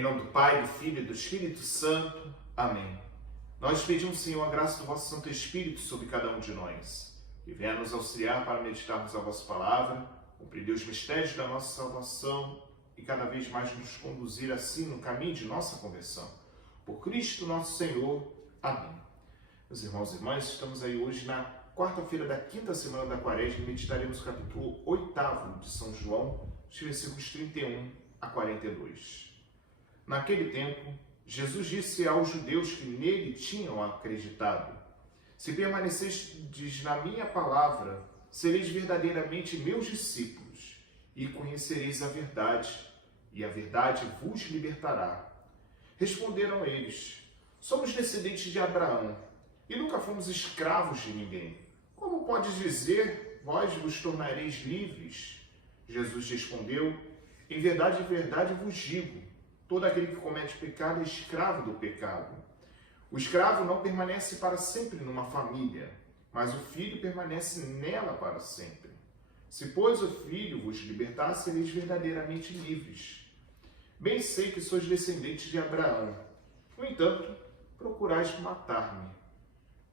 Em nome do Pai, do Filho e do Espírito Santo. Amém. Nós pedimos, Senhor, a graça do vosso Santo Espírito sobre cada um de nós, que venha nos auxiliar para meditarmos a vossa palavra, compreender os mistérios da nossa salvação e cada vez mais nos conduzir assim no caminho de nossa conversão. Por Cristo nosso Senhor. Amém. Meus irmãos e irmãs, estamos aí hoje na quarta-feira da quinta semana da Quaresma e meditaremos o capítulo 8º de São João, os versículos 31 a 42. Naquele tempo, Jesus disse aos judeus que nele tinham acreditado: se permanecerdes na minha palavra, sereis verdadeiramente meus discípulos e conhecereis a verdade, e a verdade vos libertará. Responderam eles: somos descendentes de Abraão e nunca fomos escravos de ninguém. Como podes dizer, vós vos tornareis livres? Jesus respondeu: em verdade vos digo, todo aquele que comete pecado é escravo do pecado. O escravo não permanece para sempre numa família, mas o filho permanece nela para sempre. Se, pois, o filho vos libertar, sereis verdadeiramente livres. Bem sei que sois descendentes de Abraão. No entanto, procurais matar-me,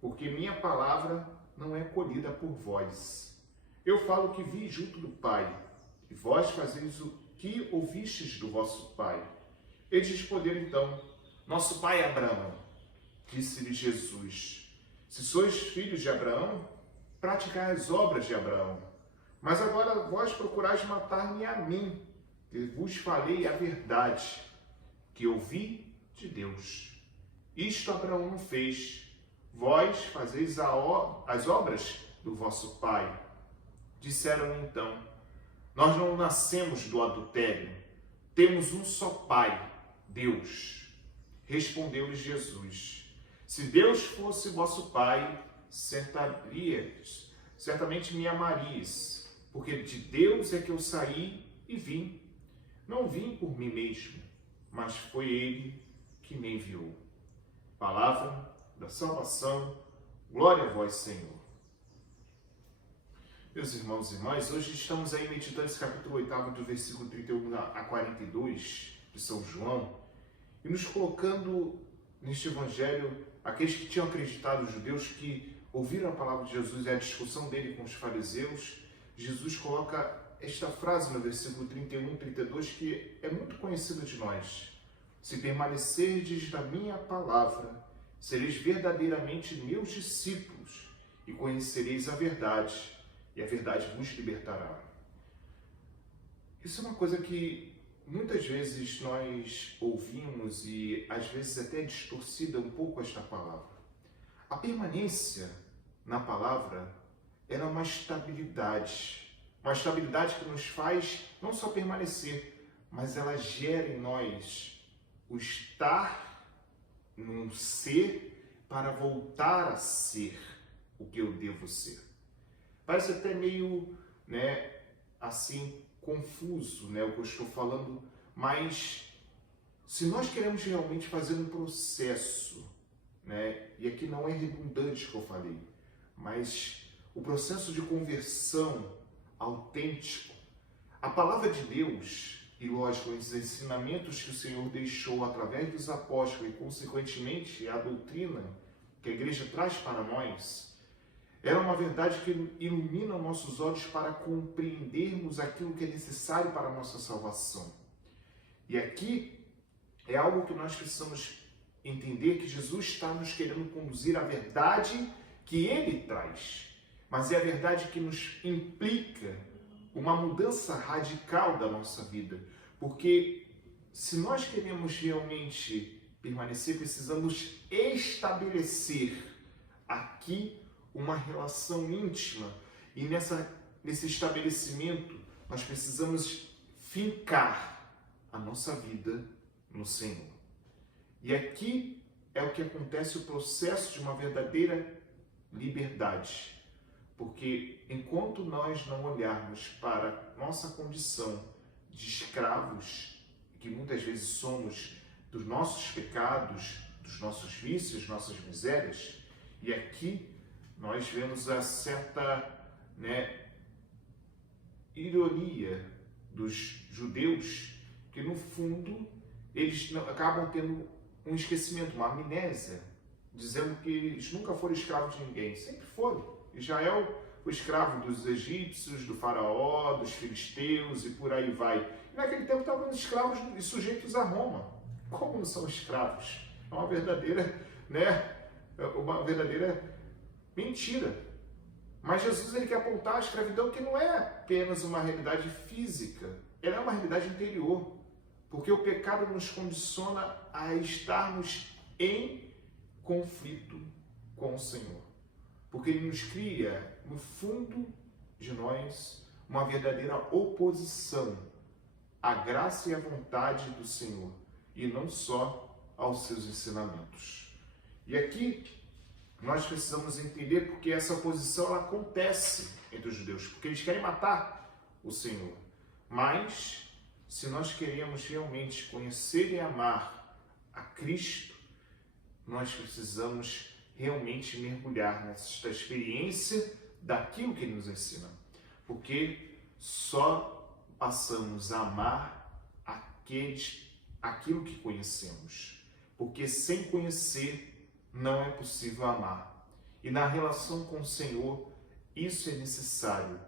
porque minha palavra não é acolhida por vós. Eu falo o que vi junto do Pai, e vós fazeis o que ouvistes do vosso pai. Eles responderam então: nosso pai é Abraão. Disse-lhe Jesus: se sois filhos de Abraão, praticai as obras de Abraão. Mas agora vós procurais matar-me a mim, que vos falei a verdade, que ouvi de Deus. Isto Abraão não fez. Vós fazeis as obras do vosso pai. Disseram então: nós não nascemos do adultério. Temos um só pai, Deus. Respondeu-lhes Jesus: se Deus fosse vosso pai, certamente me amarias, porque de Deus é que eu saí e vim. Não vim por mim mesmo, mas foi Ele que me enviou. Palavra da salvação, glória a vós, Senhor. Meus irmãos e irmãs, hoje estamos aí meditando esse capítulo 8º, do versículo 31 a 42 de São João, e nos colocando neste evangelho aqueles que tinham acreditado, os judeus que ouviram a palavra de Jesus e a discussão dele com os fariseus. Jesus coloca esta frase no versículo 31 e 32 que é muito conhecida de nós: se permanecerdes na minha palavra, sereis verdadeiramente meus discípulos e conhecereis a verdade, e a verdade vos libertará. Isso é uma coisa que muitas vezes nós ouvimos e às vezes até distorcida um pouco esta palavra. A permanência na palavra é uma estabilidade que nos faz não só permanecer, mas ela gera em nós o estar num ser para voltar a ser o que eu devo ser. Parece até meio, assim, confuso, o que eu estou falando, mas se nós queremos realmente fazer um processo, e aqui não é redundante o que eu falei, mas o processo de conversão autêntico, a palavra de Deus e, lógico, os ensinamentos que o Senhor deixou através dos apóstolos e, consequentemente, a doutrina que a igreja traz para nós, era uma verdade que ilumina nossos olhos para compreendermos aquilo que é necessário para a nossa salvação. E aqui é algo que nós precisamos entender, que Jesus está nos querendo conduzir à verdade que Ele traz, mas é a verdade que nos implica uma mudança radical da nossa vida, porque se nós queremos realmente permanecer, precisamos estabelecer aqui uma relação íntima, e nesse estabelecimento nós precisamos fincar a nossa vida no Senhor. E aqui é o que acontece, o processo de uma verdadeira liberdade, porque enquanto nós não olharmos para nossa condição de escravos, que muitas vezes somos dos nossos pecados, dos nossos vícios, nossas misérias, e aqui nós vemos a certa ironia dos judeus, que no fundo eles acabam tendo um esquecimento, uma amnésia, dizendo que eles nunca foram escravos de ninguém. Sempre foram. Israel foi escravo dos egípcios, do faraó, dos filisteus e por aí vai. E naquele tempo estavam escravos e sujeitos a Roma. Como não são escravos? É uma verdadeira, mentira. Mas Jesus ele quer apontar a escravidão que não é apenas uma realidade física, ela é uma realidade interior. Porque o pecado nos condiciona a estarmos em conflito com o Senhor. Porque ele nos cria, no fundo de nós, uma verdadeira oposição à graça e à vontade do Senhor, e não só aos seus ensinamentos. E aqui nós precisamos entender porque essa oposição ela acontece entre os judeus, porque eles querem matar o Senhor. Mas, se nós queremos realmente conhecer e amar a Cristo, nós precisamos realmente mergulhar nessa experiência daquilo que Ele nos ensina. Porque só passamos a amar aquilo que conhecemos. Porque sem conhecer não é possível amar. E na relação com o Senhor, isso é necessário.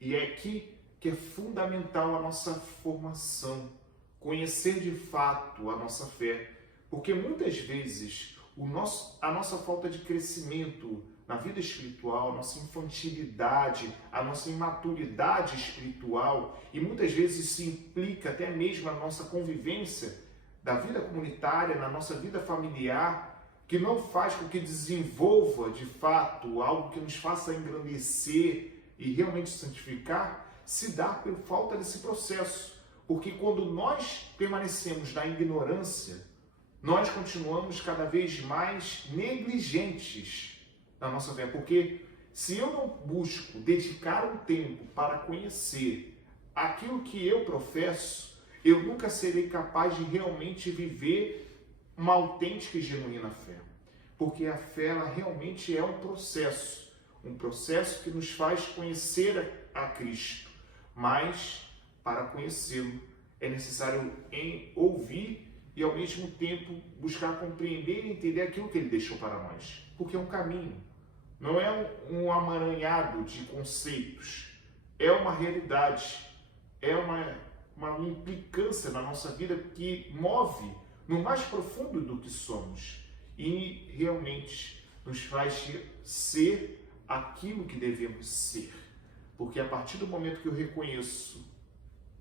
E é aqui que é fundamental a nossa formação, conhecer de fato a nossa fé, porque muitas vezes a nossa falta de crescimento na vida espiritual, a nossa infantilidade, a nossa imaturidade espiritual, e muitas vezes isso implica até mesmo a nossa convivência da vida comunitária, na nossa vida familiar, que não faz com que desenvolva de fato algo que nos faça engrandecer e realmente santificar, se dá por falta desse processo. Porque quando nós permanecemos na ignorância, nós continuamos cada vez mais negligentes na nossa fé. Porque se eu não busco dedicar um tempo para conhecer aquilo que eu professo, eu nunca serei capaz de realmente viver uma autêntica e genuína fé. Porque a fé ela realmente é um processo que nos faz conhecer a Cristo. Mas, para conhecê-lo, é necessário ouvir e, ao mesmo tempo, buscar compreender e entender aquilo que Ele deixou para nós. Porque é um caminho, não é um amaranhado de conceitos, é uma realidade, é uma implicância na nossa vida que move no mais profundo do que somos e realmente nos faz ser aquilo que devemos ser. Porque a partir do momento que eu reconheço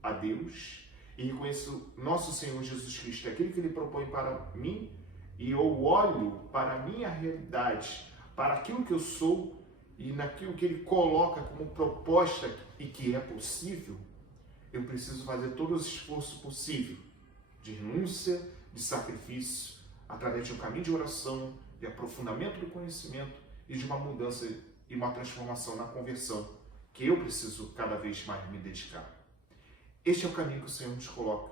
a Deus e reconheço nosso Senhor Jesus Cristo, aquilo que Ele propõe para mim, e eu olho para a minha realidade, para aquilo que eu sou e naquilo que Ele coloca como proposta e que é possível, eu preciso fazer todo o esforço possível de renúncia, de sacrifício, através de um caminho de oração, de aprofundamento do conhecimento e de uma mudança e uma transformação na conversão, que eu preciso cada vez mais me dedicar. Este é o caminho que o Senhor nos coloca.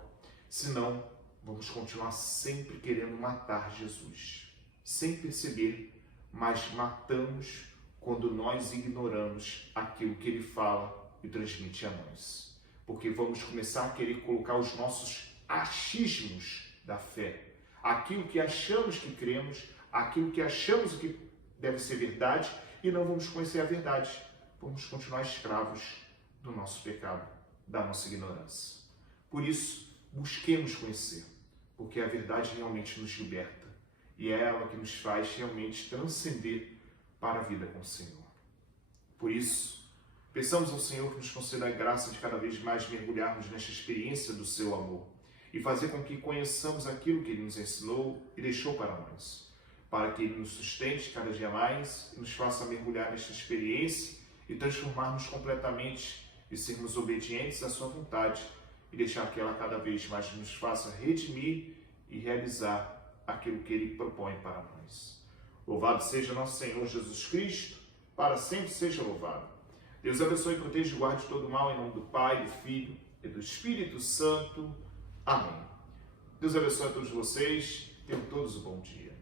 Senão, vamos continuar sempre querendo matar Jesus, sem perceber, mas matamos quando nós ignoramos aquilo que Ele fala e transmite a nós. Porque vamos começar a querer colocar os nossos achismos da fé, aquilo que achamos que cremos, aquilo que achamos que deve ser verdade, e não vamos conhecer a verdade. Vamos continuar escravos do nosso pecado, da nossa ignorância. Por isso, busquemos conhecer, porque a verdade realmente nos liberta e é ela que nos faz realmente transcender para a vida com o Senhor. Por isso, peçamos ao Senhor que nos conceda a graça de cada vez mais mergulharmos nesta experiência do seu amor e fazer com que conheçamos aquilo que Ele nos ensinou e deixou para nós, para que Ele nos sustente cada dia mais e nos faça mergulhar nesta experiência e transformarmos completamente e sermos obedientes à sua vontade e deixar que ela cada vez mais nos faça redimir e realizar aquilo que Ele propõe para nós. Louvado seja nosso Senhor Jesus Cristo, para sempre seja louvado. Deus abençoe, proteja e guarde todo mal em nome do Pai, do Filho e do Espírito Santo. Amém. Deus abençoe a todos vocês. Tenham todos um bom dia.